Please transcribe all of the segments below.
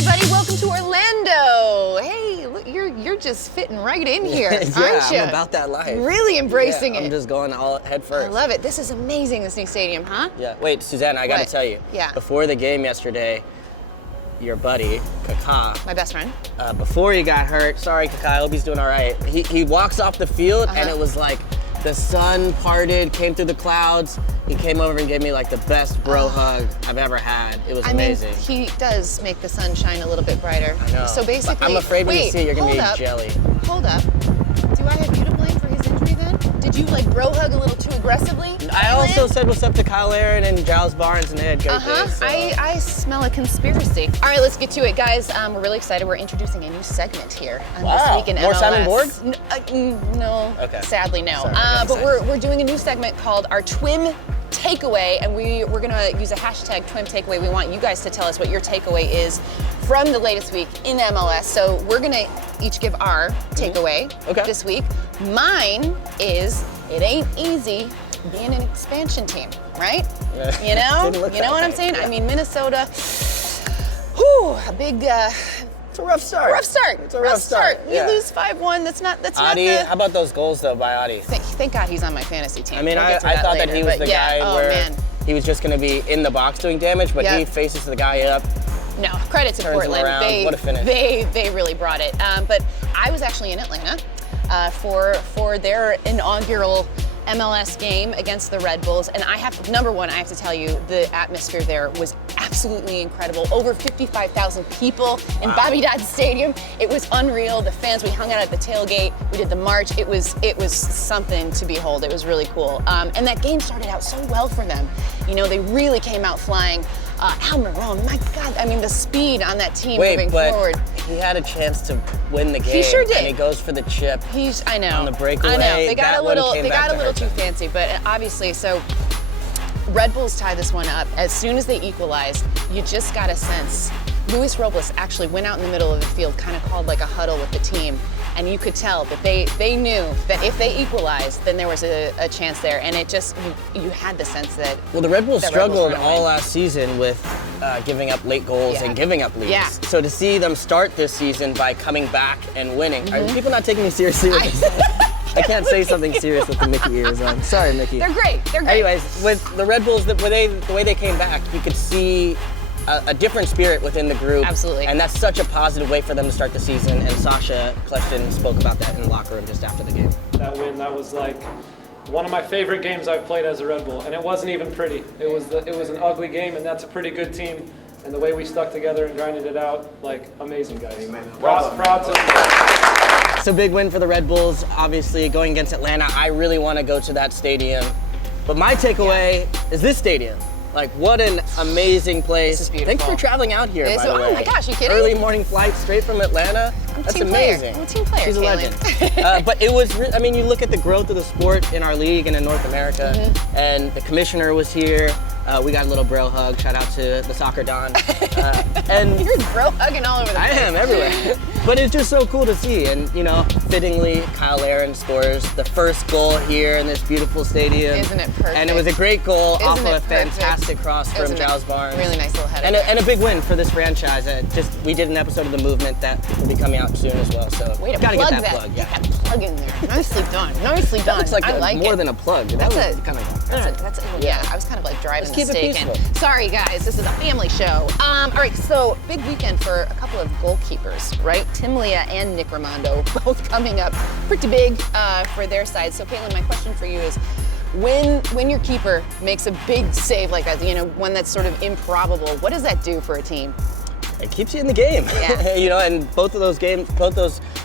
everybody, welcome to Orlando. Hey, look, you're just fitting right in here, aren't you? I'm about that life. Really embracing it. I'm just going all head first. I love it. This is amazing, this new stadium, huh? Yeah. Wait, Susannah, I got to tell you. Yeah. Before the game yesterday, your buddy, Kaka. My best friend. Before he got hurt, sorry Kaka, I hope he's doing all right. He walks off the field and it was like the sun parted, came through the clouds. He came over and gave me like the best bro hug I've ever had. It was amazing. I mean, he does make the sun shine a little bit brighter. I know. So basically, but I'm afraid when you see it, you're gonna be jelly. Hold up. Do I have you to blame for his injury then? Did you like bro hug a little too aggressively? I also said what's up to Cyle Larin and Giles Barnes, and they had great things. So. I smell a conspiracy. All right, let's get to it, guys. We're really excited. We're introducing a new segment here on This Week in MLS. More Simon Borg? No. Okay. Sadly, no. Sorry, but we're doing a new segment called our Twim Takeaway, and we're gonna use a hashtag Twim Takeaway. We want you guys to tell us what your takeaway is from the latest week in MLS. So we're gonna each give our takeaway this week. Mine is, it ain't easy being an expansion team, right? Yeah. You know what I'm saying? Yeah. I mean, Minnesota, a big, it's a rough start. It's a rough start. You lose 5-1. That's not Adi, how about those goals though by Adi? Thank God he's on my fantasy team. I mean, I thought that he was the guy where he was just going to be in the box doing damage, but he faces the guy up. No, credit to Portland. What a finish. They really brought it. But I was actually in Atlanta for their inaugural MLS game against the Red Bulls, and number one, I have to tell you, the atmosphere there was absolutely incredible. Over 55,000 people in Bobby Dodd Stadium. It was unreal. The fans, we hung out at the tailgate, we did the march. It was something to behold. It was really cool. And that game started out so well for them. You know, they really came out flying. Almiron, my God, I mean, the speed on that team moving forward. He had a chance to win the game. He sure did. And he goes for the chip. I know. On the breakaway. I know. They got a little too fancy, but obviously, so Red Bulls tie this one up. As soon as they equalized, you just got a sense. Luis Robles actually went out in the middle of the field, kind of called like a huddle with the team. And you could tell that they knew that if they equalized, then there was a chance there. And it just, you had the sense that. Well, the Red Bulls struggled all last season with giving up late goals and giving up leads. Yeah. So to see them start this season by coming back and winning, are people not taking me seriously with this? I can't say something serious with the Mickey ears on. Sorry, Mickey. They're great. Anyways, with the Red Bulls, the way they came back, you could see a different spirit within the group. Absolutely. And that's such a positive way for them to start the season. And Sasha Kleshton spoke about that in the locker room just after the game. That win, that was like one of my favorite games I've played as a Red Bull. And it wasn't even pretty. It was an ugly game, and that's a pretty good team. And the way we stuck together and grinded it out, like, amazing, guys. Proud to It's a big win for the Red Bulls, obviously, going against Atlanta. I really want to go to that stadium. But my takeaway is this stadium. Like, what an amazing place. This is beautiful. Thanks for traveling out here, by the way. Oh my gosh, you kidding? Early morning flight straight from Atlanta. That's amazing. I'm a team player, She's a legend. But it was, I mean, you look at the growth of the sport in our league and in North America, and the commissioner was here. We got a little bro hug. Shout out to the soccer don. And you're bro hugging all over the place. I am everywhere. But it's just so cool to see. And, you know, fittingly, Cyle Larin scores the first goal here in this beautiful stadium. Isn't it perfect? And it was a great goal off of a fantastic cross from Giles Barnes. Really nice little header. And a big win for this franchise. We did an episode of The Movement that will be coming out soon as well. So gotta get that plug. Get that plug in there. Nicely done. Nicely done. That looks like I like more it. than a plug. That's I was kind of like driving Let's mistaken. Sorry guys, this is a family show. All right, so big weekend for a couple of goalkeepers, right? Tim Leah and Nick Raimondo both coming up pretty big for their side. So Calen, my question for you is, when your keeper makes a big save like that, you know, one that's sort of improbable, what does that do for a team? It keeps you in the game. Yeah. You know, and both those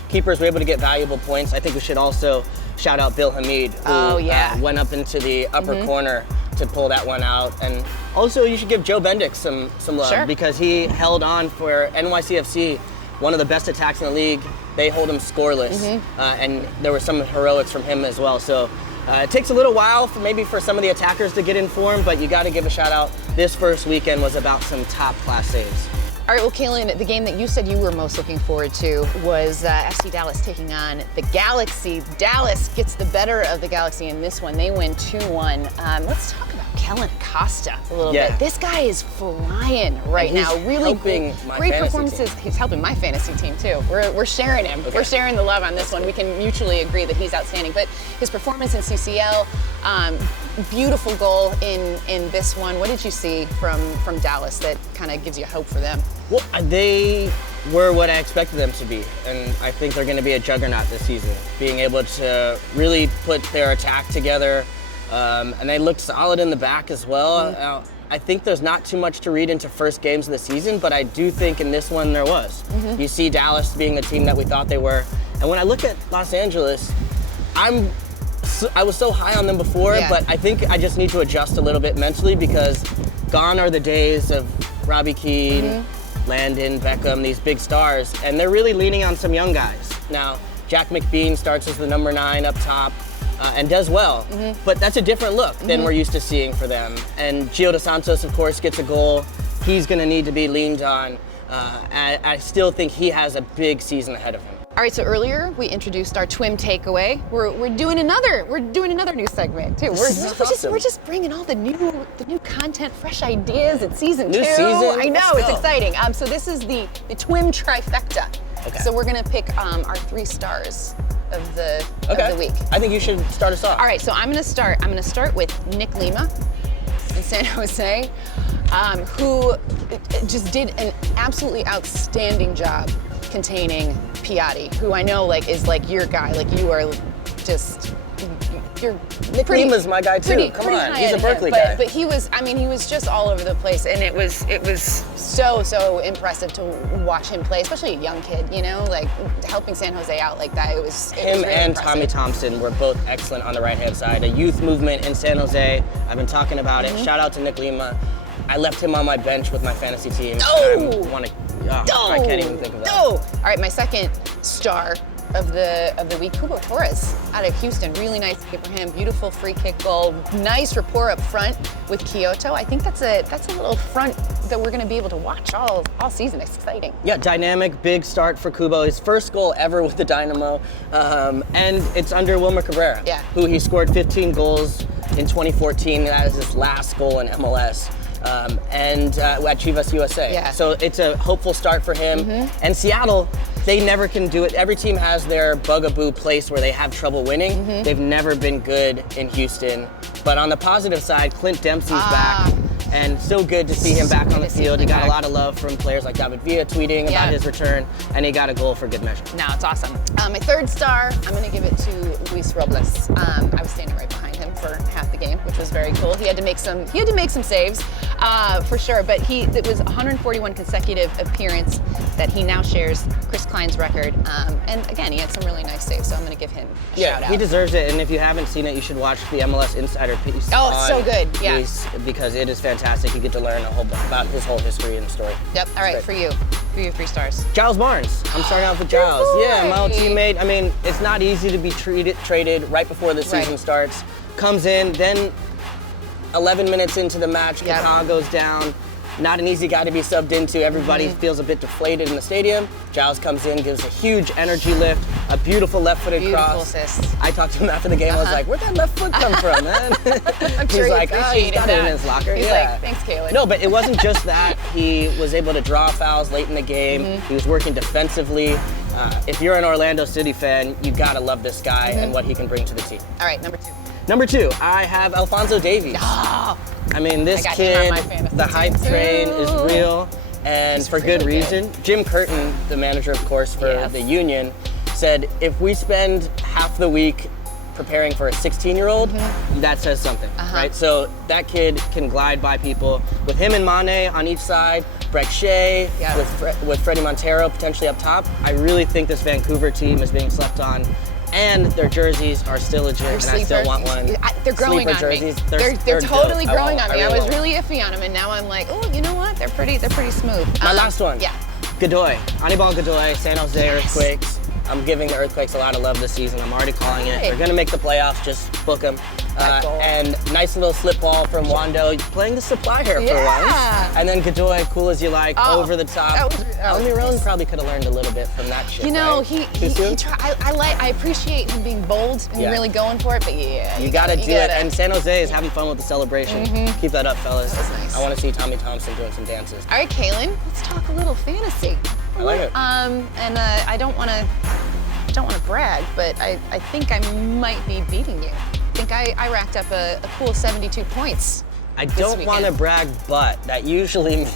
keepers were able to get valuable points. I think we should also shout out Bill Hamid, who went up into the upper corner to pull that one out. And also you should give Joe Bendick some love because he held on for NYCFC, one of the best attacks in the league. They hold him scoreless, and there were some heroics from him as well. So it takes a little while for some of the attackers to get in form, but you got to give a shout out. This first weekend was about some top class saves. All right, well, Calen, the game that you said you were most looking forward to was FC Dallas taking on the Galaxy. Dallas gets the better of the Galaxy in this one. They win 2-1. Let's talk about Kellen Acosta a little bit. This guy is flying right now. Really great performances. He's helping my fantasy team too. We're sharing him. We're sharing the love on this one. We can mutually agree that he's outstanding. But his performance in CCL, beautiful goal in this one. What did you see from Dallas that kind of gives you hope for them? Well, they were what I expected them to be, and I think they're going to be a juggernaut this season, being able to really put their attack together, and they looked solid in the back as well. I think there's not too much to read into first games of the season, but I do think in this one there was. You see Dallas being the team that we thought they were, and when I look at Los Angeles, I was so high on them before, but I think I just need to adjust a little bit mentally, because gone are the days of Robbie Keane, Landon, Beckham, these big stars, and they're really leaning on some young guys. Now, Jack McBean starts as the number 9 up top and does well, but that's a different look than we're used to seeing for them. And Gio Dos Santos, of course, gets a goal. He's gonna need to be leaned on. I still think he has a big season ahead of him. All right, so earlier we introduced our Twim takeaway. We're doing another new segment too. We're just bringing all the new content, fresh ideas. It's season 2. New season. I know, it's exciting. So this is the Twim trifecta. Okay. So we're gonna pick our 3 stars of the week. I think you should start us off. All right, so I'm gonna start with Nick Lima in San Jose, who just did an absolutely outstanding job containing Piatti, who I know is your guy. You are just, you're Nick Lima's my guy too. Come on, he's a Berkeley guy. But he was just all over the place, and it was so impressive to watch him play, especially a young kid. Helping San Jose out like that. It was him really and impressive. Tommy Thompson were both excellent on the right-hand side. A youth movement in San Jose. I've been talking about it. Shout out to Nick Lima. I left him on my bench with my fantasy team. I can't even think of that. All right, my second star of the week, Cubo Torres out of Houston. Really nice game for him. Beautiful free kick goal. Nice rapport up front with Kyoto. I think that's a little front that we're going to be able to watch all season. It's exciting. Yeah, dynamic, big start for Cubo. His first goal ever with the Dynamo, and it's under Wilmer Cabrera, who he scored 15 goals in 2014. That is his last goal in MLS. And at Chivas USA. Yeah. So it's a hopeful start for him. And Seattle, they never can do it. Every team has their bugaboo place where they have trouble winning. They've never been good in Houston. But on the positive side, Clint Dempsey's back. And so good to see him back on the field. He got a lot of love from players like David Villa tweeting about his return, and he got a goal for good measure. No, it's awesome. My third star, I'm going to give it to Luis Robles. I was standing right behind him for half the game, which was very cool. He had to make some saves for sure, but it was 141 consecutive appearance that he now shares Chris Klein's record. And again, he had some really nice saves, so I'm going to give him a shout out. He deserves it, and if you haven't seen it, you should watch the MLS Insider piece. Oh, it's so good. Yeah. Luis, because it is fantastic. You get to learn a whole about his whole history and story. Yep. All right, for you 3 stars. Giles Barnes. I'm starting off with Giles. Yeah, my old teammate. I mean, it's not easy to be traded right before the season starts. Comes in, then 11 minutes into the match, Kaka goes down. Not an easy guy to be subbed into. Everybody feels a bit deflated in the stadium. Giles comes in, gives a huge energy lift, a beautiful left-footed cross. Assist. I talked to him after the game. I was like, where'd that left foot come from, man? I'm sure he's like, he's got it in his locker. He's like, thanks, Calen. No, but it wasn't just that. He was able to draw fouls late in the game. He was working defensively. If you're an Orlando City fan, you gotta love this guy and what he can bring to the team. All right, number 2. Number 2, I have Alphonso Davies. I mean, this kid, the hype train is real, and for good reason. Jim Curtin, the manager, of course, for the Union, said if we spend half the week preparing for a 16-year-old, that says something, right? So that kid can glide by people. With him and Mane on each side, Breck Shea, with Freddie Montero potentially up top, I really think this Vancouver team is being slept on. And their jerseys are still legit, and I still want one. They're growing on me. They're totally growing on me. I was really iffy on them, and now I'm like, oh, you know what? They're pretty smooth. My last one. Yeah. Godoy, Anibal Godoy, San Jose Earthquakes. I'm giving the Earthquakes a lot of love this season. I'm already calling it. They're gonna make the playoffs. Just book them. And nice little slip ball from Wando, playing the supply here for once. And then Kajoy, cool as you like, over the top. Almiron probably could have learned a little bit from that shit. You know, right? I appreciate him being bold and really going for it, but you gotta do it. And San Jose is having fun with the celebration. Keep that up, fellas. That was nice. I want to see Tommy Thompson doing some dances. All right, Calen, let's talk a little fantasy. I like it. And I don't want to brag, but I think I might be beating you. I think I racked up a cool 72 points. I don't want to brag, but that usually means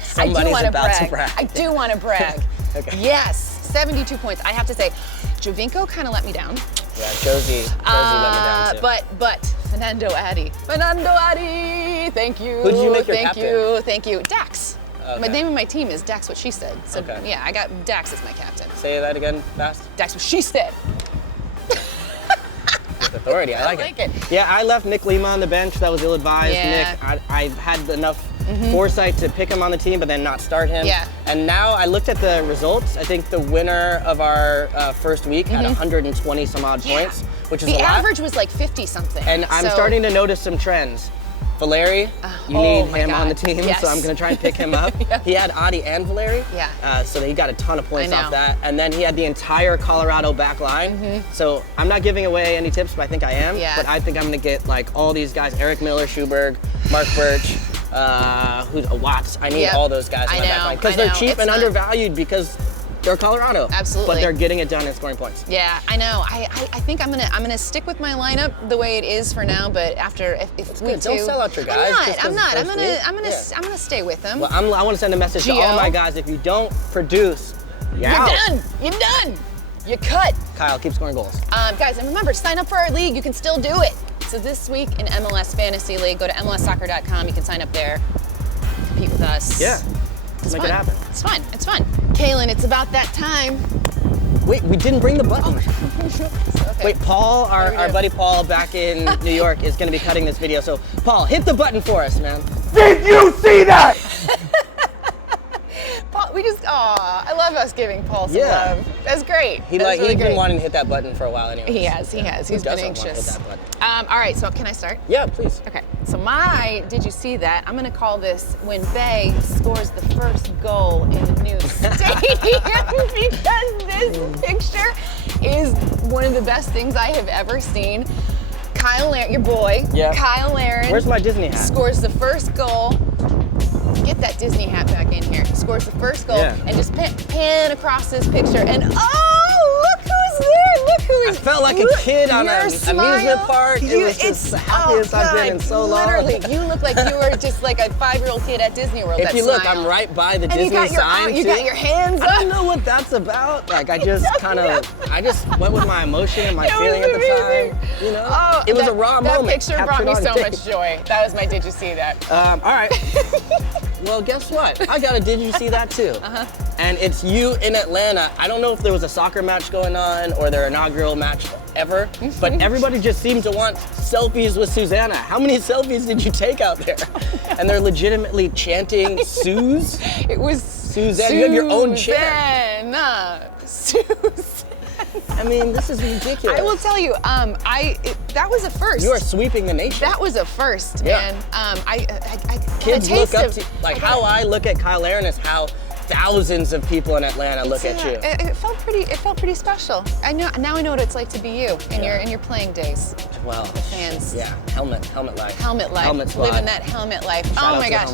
somebody's about to brag. I do want to brag. Okay. Yes, 72 points. I have to say, Jovinko kind of let me down. Yeah, Josie let me down too. But Fernando Addy, thank you. Who did you make your captain? Thank you. Dax. Okay. The name of my team is Dax What She Said. So yeah, I got Dax as my captain. Say that again fast. Dax What She Said. With authority, I like it. Yeah, I left Nick Lima on the bench. That was ill-advised. Yeah. Nick, I had enough foresight to pick him on the team, but then not start him. Yeah. And now I looked at the results. I think the winner of our first week had 120 some odd points, which is a lot. The average was like 50 something. And I'm starting to notice some trends. Valeri, you need him on the team, so I'm gonna try and pick him up. He had Adi and Valeri, so he got a ton of points off that. And then he had the entire Colorado back line. So I'm not giving away any tips, but I think I am. But I think I'm gonna get like all these guys, Eric Miller, Schuberg, Mark Birch, who's Watts. I need all those guys on my back line. Because they're cheap and undervalued because they're Colorado. Absolutely. But they're getting it done and scoring points. Yeah, I know. I think I'm gonna stick with my lineup the way it is for now. But after if we don't sell out your guys. I'm not. I'm gonna stay with them. Well, I want to send a message to all my guys. If you don't produce, you're done. You're done. You're cut. Kyle, keep scoring goals. Guys, and remember, sign up for our league. You can still do it. So this week in MLS Fantasy League, go to MLSsoccer.com. You can sign up there. Compete with us. Yeah. Let's make it happen. It's fun. It's fun. Calen, it's about that time. Wait, we didn't bring the button. Okay. Wait, Paul, our buddy Paul back in New York is going to be cutting this video. So, Paul, hit the button for us, man. Did you see that? Paul, I love us giving Paul some love. That's great. He's been wanting to hit that button for a while anyway. He has. He's been anxious. All right, so can I start? Yeah, please. Okay, so did you see that? I'm gonna call this when Bay scores the first goal in the new stadium because this picture is one of the best things I have ever seen. Cyle Larin, your boy, Cyle Larin. Where's my Disney hat? Scores the first goal. Get that Disney hat back in here. Scores the first goal and just pan across this picture and look who's there! Look who is. I felt like a kid on an amusement park. It was just the happiest I've been in so long. Literally, you look like you were just like a 5-year-old kid at Disney World. If you look, I'm right by the Disney sign. You got your hands up. I don't know what that's about. Like I just went with my emotion and my feeling at the time. You know, it was a raw moment. That picture brought me so much joy. That was my Did You See That? All right. Well, guess what? I got a Did You See That too. And it's you in Atlanta. I don't know if there was a soccer match going on or their inaugural match ever, but everybody just seemed to want selfies with Susannah. How many selfies did you take out there? And they're legitimately chanting Suze? It was Susanna. You have your own chair. Susanna. I mean, this is ridiculous. I will tell you, that was a first. You are sweeping the nation. That was a first, man. Kids look up to, like how I look at Cyle Larin is how thousands of people in Atlanta look at you. It felt pretty special. Now I know what it's like to be you in your playing days. Well, the fans. Yeah, helmet life. Helmet squad. Living that helmet life. Shout oh my gosh.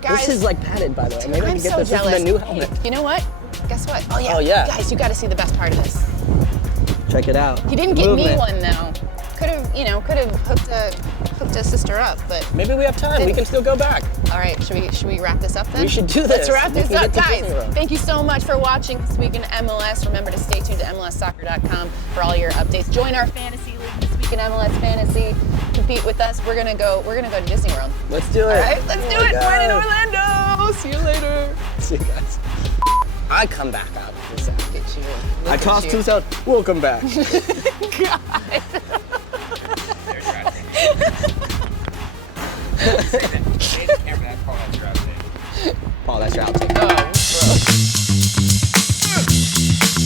Guys, this is like padded, by the way. Maybe I can get this. Jealous. This is the new helmet. You know what? Guess what? Oh yeah. Guys, you got to see the best part of this. Check it out. He didn't get me one though. Could have hooked a sister up, but maybe we have time. We can still go back. All right, should we wrap this up then? We should do this. Let's wrap this up, guys. Thank you so much for watching This Week in MLS. Remember to stay tuned to MLSsoccer.com for all your updates. Join our fantasy league This Week in MLS Fantasy. Compete with us. We're gonna go to Disney World. Let's do it. All right, let's do it. Right in Orlando. See you later. See you guys. I come back out. Look at you. I tossed 2 out. We'll come back. God. Paul, that's your outtake. Oh, bro.